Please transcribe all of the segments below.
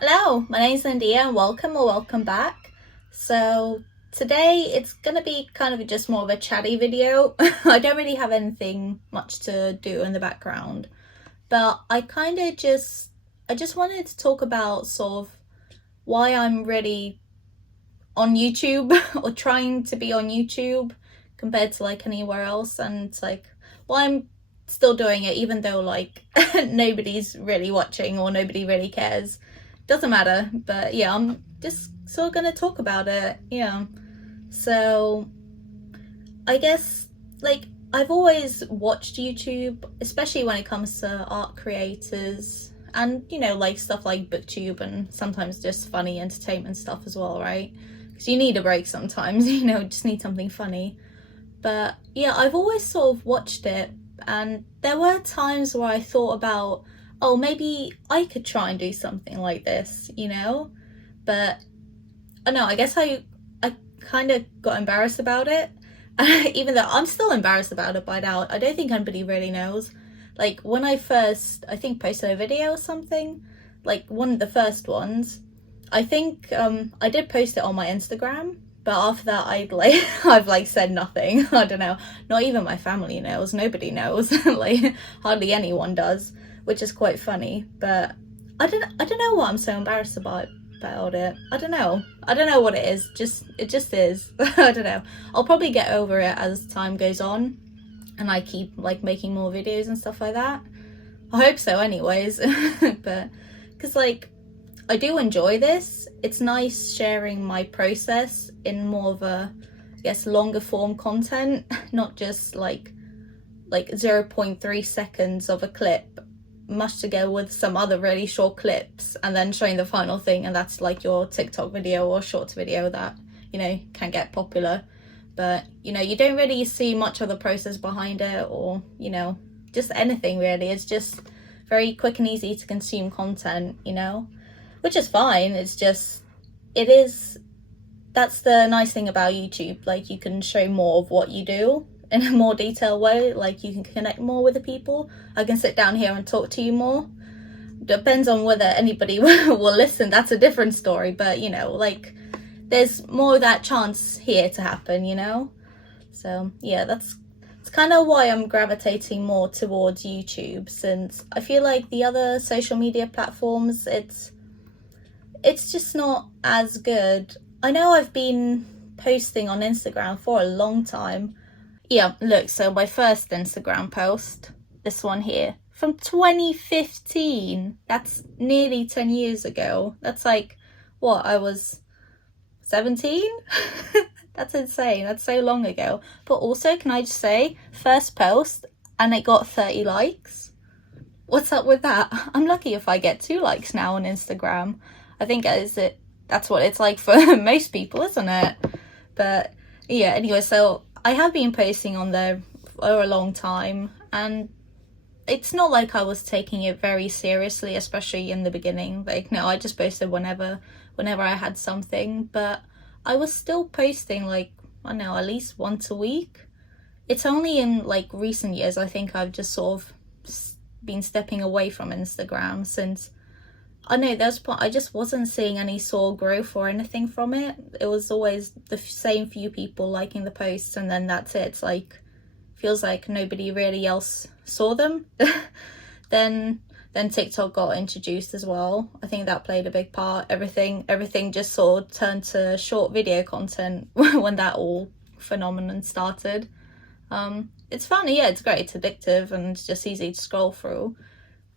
Hello, my name's India and welcome back. So today it's gonna be kind of just more of a chatty video. I don't really have anything much to do in the background, but I just wanted to talk about sort of why I'm really on YouTube or trying to be on YouTube compared to like anywhere else, and it's like why I'm still doing it even though like nobody's really watching or nobody really cares. Doesn't matter, but yeah, I'm just sort of gonna talk about it. Yeah, so I guess like I've always watched YouTube, especially when it comes to art creators and like stuff like booktube and sometimes just funny entertainment stuff as well, right? Because you need a break sometimes. Just need something funny. But yeah, I've always sort of watched it, and there were times where I thought about, oh, maybe I could try and do something like this. But I don't know, I guess I kind of got embarrassed about it. Even though I'm still embarrassed about it by now, I don't think anybody really knows. Like when I first, I think, posted a video or something, like one of the first ones, I think I did post it on my Instagram, but after that I've like said nothing. I don't know. Not even my family knows. Nobody knows. Like hardly anyone does, which is quite funny. But I don't know what I'm so embarrassed about it. I don't know. I don't know what it is. It just is. I don't know. I'll probably get over it as time goes on and I keep like making more videos and stuff like that. I hope so anyways. But because like I do enjoy this. It's nice sharing my process in more of a, I guess, longer form content, not just like 0.3 seconds of a clip mashed together with some other really short clips and then showing the final thing, and that's like your TikTok video or shorts video that can get popular. But you don't really see much of the process behind it, or just anything really. It's just very quick and easy to consume content, which is fine. It's just, that's the nice thing about YouTube. Like you can show more of what you do in a more detailed way. Like you can connect more with the people. I can sit down here and talk to you more. Depends on whether anybody will listen. That's a different story. But like there's more of that chance here to happen. So yeah, that's kind of why I'm gravitating more towards YouTube, since I feel like the other social media platforms, it's just not as good. I know I've been posting on Instagram for a long time. Yeah, look, so my first Instagram post, this one here, from 2015. That's nearly 10 years ago. That's like, what, I was 17? That's insane. That's so long ago. But also, can I just say, first post, and it got 30 likes. What's up with that? I'm lucky if I get 2 likes now on Instagram. I think that's what it's like for most people, isn't it? But yeah, anyway, so I have been posting on there for a long time, and it's not like I was taking it very seriously, especially in the beginning. Like, no, I just posted whenever I had something, but I was still posting like, I don't know, at least once a week. It's only in like recent years I think I've just sort of been stepping away from Instagram, since I know I just wasn't seeing any sort of growth or anything from it. It was always the same few people liking the posts, and then that's it. It's like, feels like nobody really else saw them. then TikTok got introduced as well. I think that played a big part. Everything just sort of turned to short video content when that all phenomenon started. It's fun, yeah, it's great, it's addictive, and it's just easy to scroll through.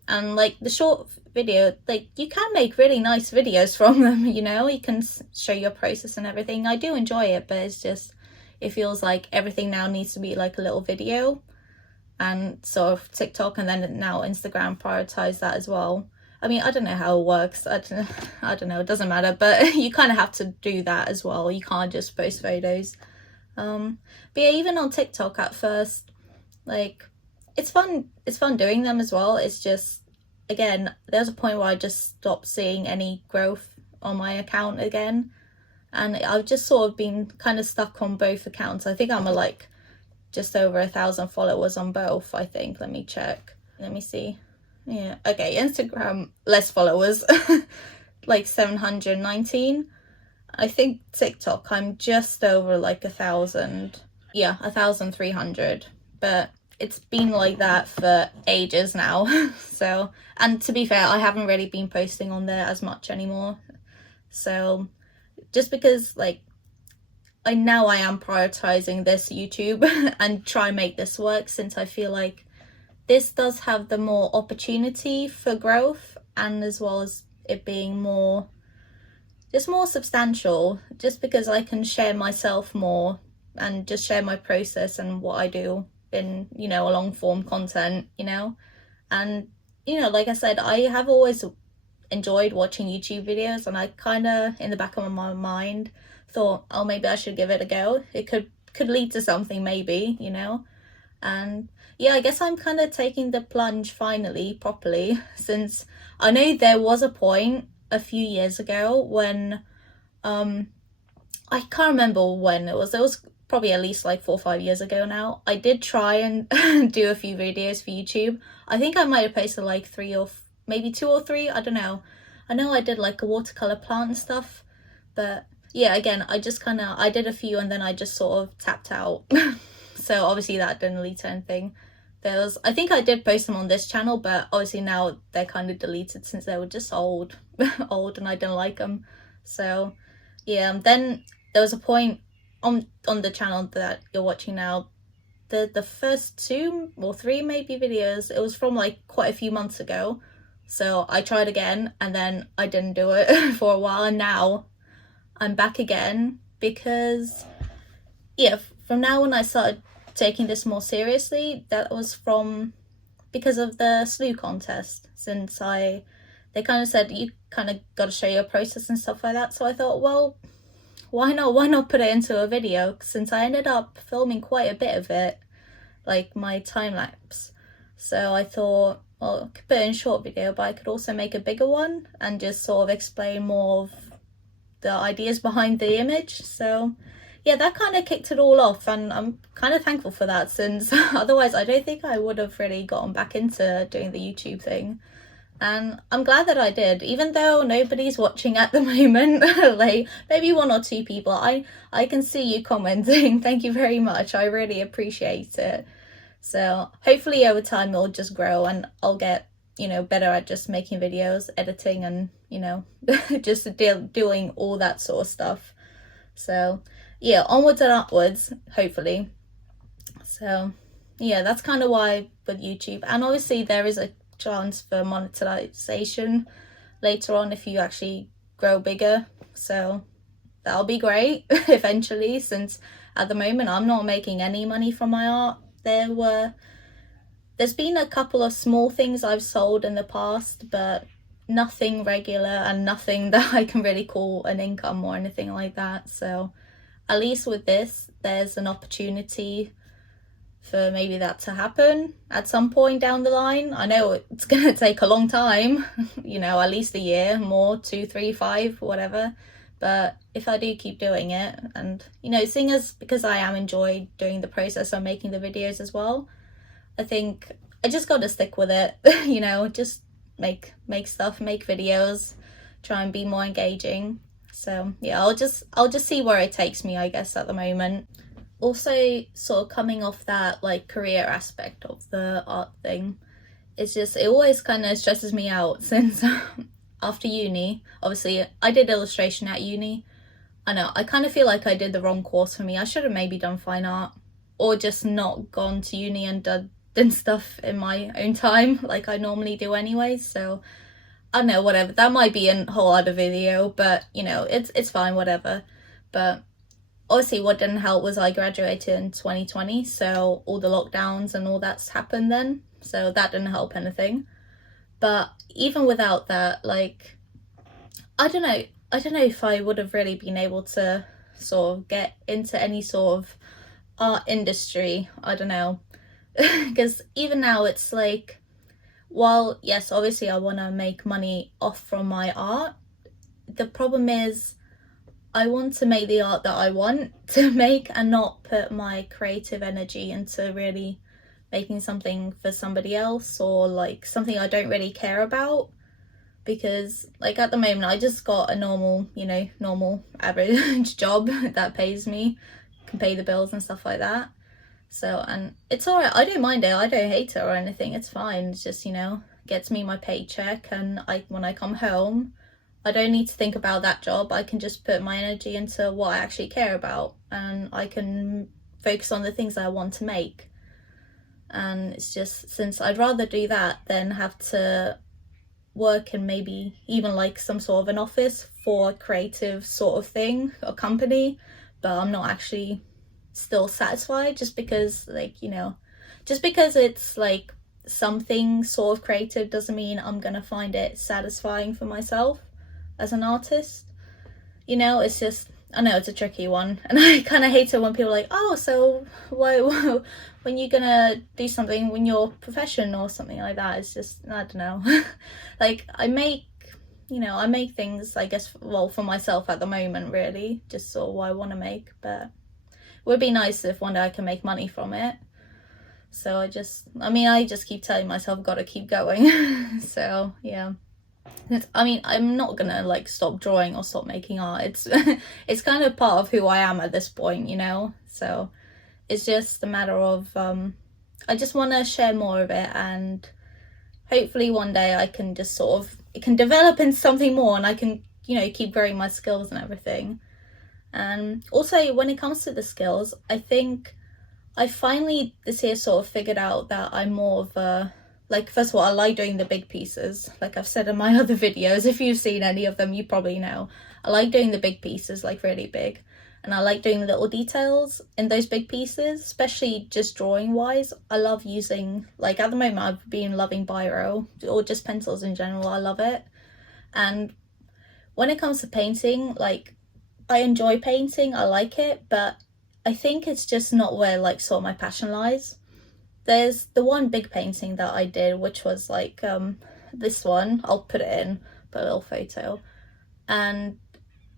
And like the short video, like you can make really nice videos from them. You can show your process and everything. I do enjoy it, but it's just, it feels like everything now needs to be like a little video, and sort of TikTok and then now Instagram prioritize that as well. I mean, I don't know how it works. I don't know, it doesn't matter, but you kind of have to do that as well. You can't just post photos. But yeah, even on TikTok at first, like it's fun doing them as well. It's just, again, there's a point where I just stopped seeing any growth on my account again, and I've just sort of been kind of stuck on both accounts. I think I'm like just over 1,000 followers on both, I think. Let me check, let me see. Yeah, okay, Instagram less followers. like 719. I think TikTok, I'm just over like 1,000. Yeah, 1,300. But it's been like that for ages now. So, and to be fair, I haven't really been posting on there as much anymore. So just because like I am prioritizing this YouTube and try and make this work, since I feel like this does have the more opportunity for growth, and as well as it being more substantial, just because I can share myself more and just share my process and what I do in, you know, a long form content, you know. And, you know, like I said, I have always enjoyed watching YouTube videos, and I kind of, in the back of my mind, thought, oh, maybe I should give it a go. It could lead to something, maybe, you know. And yeah, I guess I'm kind of taking the plunge finally, properly, since I know there was a point a few years ago when I can't remember when it was probably at least like 4 or 5 years ago now. I did try and do a few videos for YouTube. I think I might have posted like 3 or maybe 2 or 3, I don't know. I know I did like a watercolor plant and stuff, but yeah, again, I did a few and then I just sort of tapped out. So obviously that didn't lead to anything. I think I did post them on this channel, but obviously now they're kind of deleted since they were just old and I didn't like them. So yeah, then there was a point on the channel that you're watching now, the first 2 or 3 maybe videos, it was from like quite a few months ago. So I tried again and then I didn't do it for a while, and now I'm back again because yeah, from now when I started taking this more seriously, that was because of the SLU contest, since they kind of said you kind of got to show your process and stuff like that. So I thought, well, why not put it into a video, since I ended up filming quite a bit of it, like my time lapse. So I thought, well, I could put it in a short video, but I could also make a bigger one and just sort of explain more of the ideas behind the image. So yeah, that kind of kicked it all off, and I'm kind of thankful for that, since otherwise I don't think I would have really gotten back into doing the YouTube thing. And I'm glad that I did, even though nobody's watching at the moment. Like maybe 1 or 2 people. I can see you commenting. Thank you very much. I really appreciate it. So hopefully over time it'll just grow and I'll get, you know, better at just making videos, editing, and, you know, just doing all that sort of stuff. So yeah, onwards and upwards, hopefully. So yeah, that's kind of why with YouTube. And obviously there is a chance for monetization later on if you actually grow bigger, so that'll be great eventually, since at the moment I'm not making any money from my art. There's been a couple of small things I've sold in the past, but nothing regular and nothing that I can really call an income or anything like that. So at least with this, there's an opportunity for maybe that to happen at some point down the line. I know it's gonna take a long time, you know, at least a year, more, 2, 3, 5, whatever. But if I do keep doing it, and, you know, seeing as because I am enjoying doing the process of making the videos as well, I think I just got to stick with it. You know, just make stuff, make videos, try and be more engaging. So yeah, I'll just see where it takes me, I guess, at the moment. Also, sort of coming off that like career aspect of the art thing, it's just, it always kind of stresses me out, since after uni, obviously I did illustration at uni. I know, I kind of feel like I did the wrong course for me. I should have maybe done fine art, or just not gone to uni and done stuff in my own time like I normally do anyway. So I don't know, whatever, that might be a whole other video, but you know, it's fine, whatever. But obviously what didn't help was I graduated in 2020, so all the lockdowns and all that's happened then, so that didn't help anything. But even without that, like, I don't know if I would have really been able to sort of get into any sort of art industry. I don't know, because even now it's like, while yes, obviously I want to make money off from my art, the problem is I want to make the art that I want to make and not put my creative energy into really making something for somebody else, or like something I don't really care about. because like at the moment I just got a normal, you know, normal average job that pays me, can pay the bills and stuff like that. So, and it's alright, I don't mind it, I don't hate it or anything, it's fine. It's just, you know, gets me my paycheck, and when I come home, I don't need to think about that job. I can just put my energy into what I actually care about, and I can focus on the things I want to make. And it's just, since I'd rather do that than have to work in maybe even like some sort of an office for a creative sort of thing or company, but I'm not actually still satisfied, just because, like, you know, just because it's like something sort of creative doesn't mean I'm gonna find it satisfying for myself as an artist. You know, it's just, I know it's a tricky one, and I kind of hate it when people are like, oh, so why when you're gonna do something when you're profession or something like that. It's just, I don't know. Like, I make things, I guess, well, for myself at the moment, really, just sort of what I want to make, but it would be nice if one day I can make money from it. So I just keep telling myself, gotta keep going. So yeah, I mean, I'm not gonna like stop drawing or stop making art. It's kind of part of who I am at this point, you know. So it's just a matter of I just want to share more of it, and hopefully one day I can just sort of, it can develop into something more, and I can, you know, keep growing my skills and everything. And also, when it comes to the skills, I think I finally this year sort of figured out that I'm more of a, like, first of all, I like doing the big pieces. Like I've said in my other videos, if you've seen any of them, you probably know. I like doing the big pieces, like really big. And I like doing little details in those big pieces, especially just drawing wise. I love using, like at the moment I've been loving biro, or just pencils in general. I love it. And when it comes to painting, like, I enjoy painting, I like it, but I think it's just not where like sort of my passion lies. There's the one big painting that I did, which was like this one, I'll put it in, put a little photo, and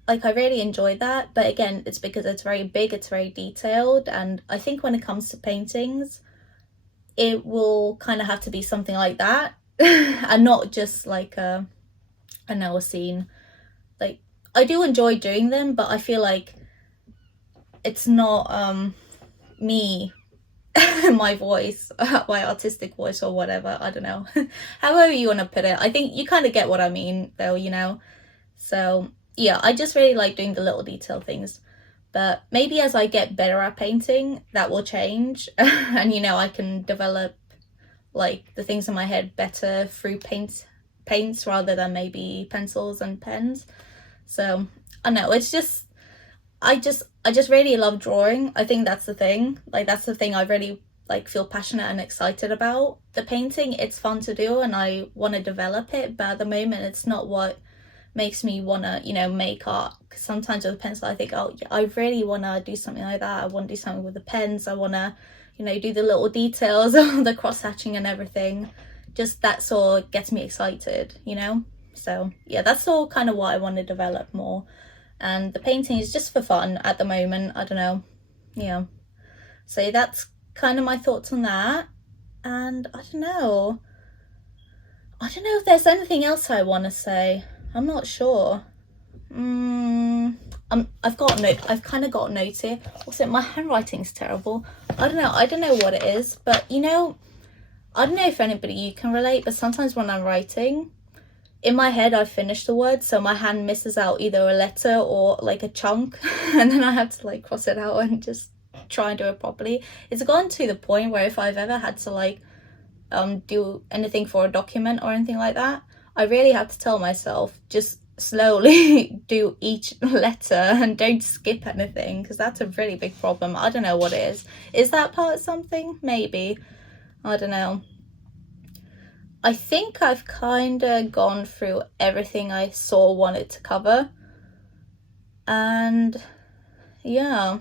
like I really enjoyed that. But again, it's because it's very big, it's very detailed, and I think when it comes to paintings, it will kind of have to be something like that and not just like a scene. Like, I do enjoy doing them, but I feel like it's not me, my voice, my artistic voice or whatever, I don't know. However you want to put it, I think you kind of get what I mean though, you know. So yeah, I just really like doing the little detail things, but maybe as I get better at painting, that will change. And you know, I can develop like the things in my head better through paints rather than maybe pencils and pens. So I know, it's just, I just really love drawing. I think that's the thing. Like, that's the thing I really like feel passionate and excited about. The painting, it's fun to do and I want to develop it, but at the moment it's not what makes me want to, you know, make art. Because sometimes with a pencil I think, oh, I really want to do something like that. I want to do something with the pens. I want to, you know, do the little details, the cross hatching and everything. Just that sort of gets me excited, you know. So yeah, that's all kind of what I want to develop more. And the painting is just for fun at the moment, I don't know. Yeah, so that's kind of my thoughts on that. And I don't know if there's anything else I want to say. I'm not sure. I've kind of got a note here. Also, my handwriting's terrible. I don't know what it is, but you know, I don't know if anybody you can relate, but sometimes when I'm writing, in my head I finish the word, so my hand misses out either a letter or like a chunk, and then I have to like cross it out and just try and do it properly. It's gone to the point where if I've ever had to like do anything for a document or anything like that, I really have to tell myself, just slowly do each letter and don't skip anything, because that's a really big problem. I don't know what it is. Is that part of something? Maybe. I don't know. I think I've kind of gone through everything I sort of wanted to cover. And yeah,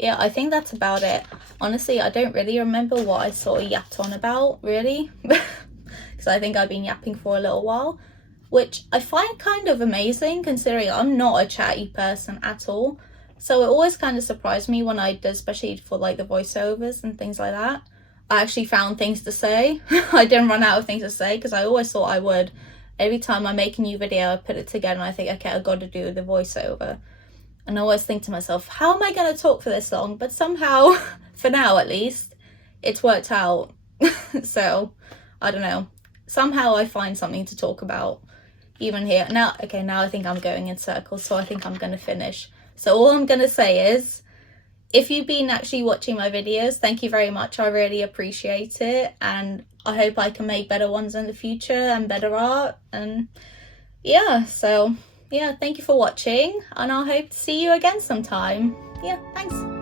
I think that's about it. Honestly, I don't really remember what I sort of yapped on about, really. Because I think I've been yapping for a little while, which I find kind of amazing considering I'm not a chatty person at all. So it always kind of surprised me when I did, especially for like the voiceovers and things like that, I actually found things to say. I didn't run out of things to say, because I always thought I would. every time I make a new video, I put it together and I think, okay, I've got to do the voiceover. And I always think to myself, how am I going to talk for this long? But somehow, for now at least, it's worked out. So, I don't know. Somehow I find something to talk about, even here. Now, okay, now I think I'm going in circles, so I think I'm going to finish. So all I'm going to say is, if you've been actually watching my videos, thank you very much. I really appreciate it. And I hope I can make better ones in the future and better art. And yeah, so yeah, thank you for watching. And I hope to see you again sometime. Yeah, thanks.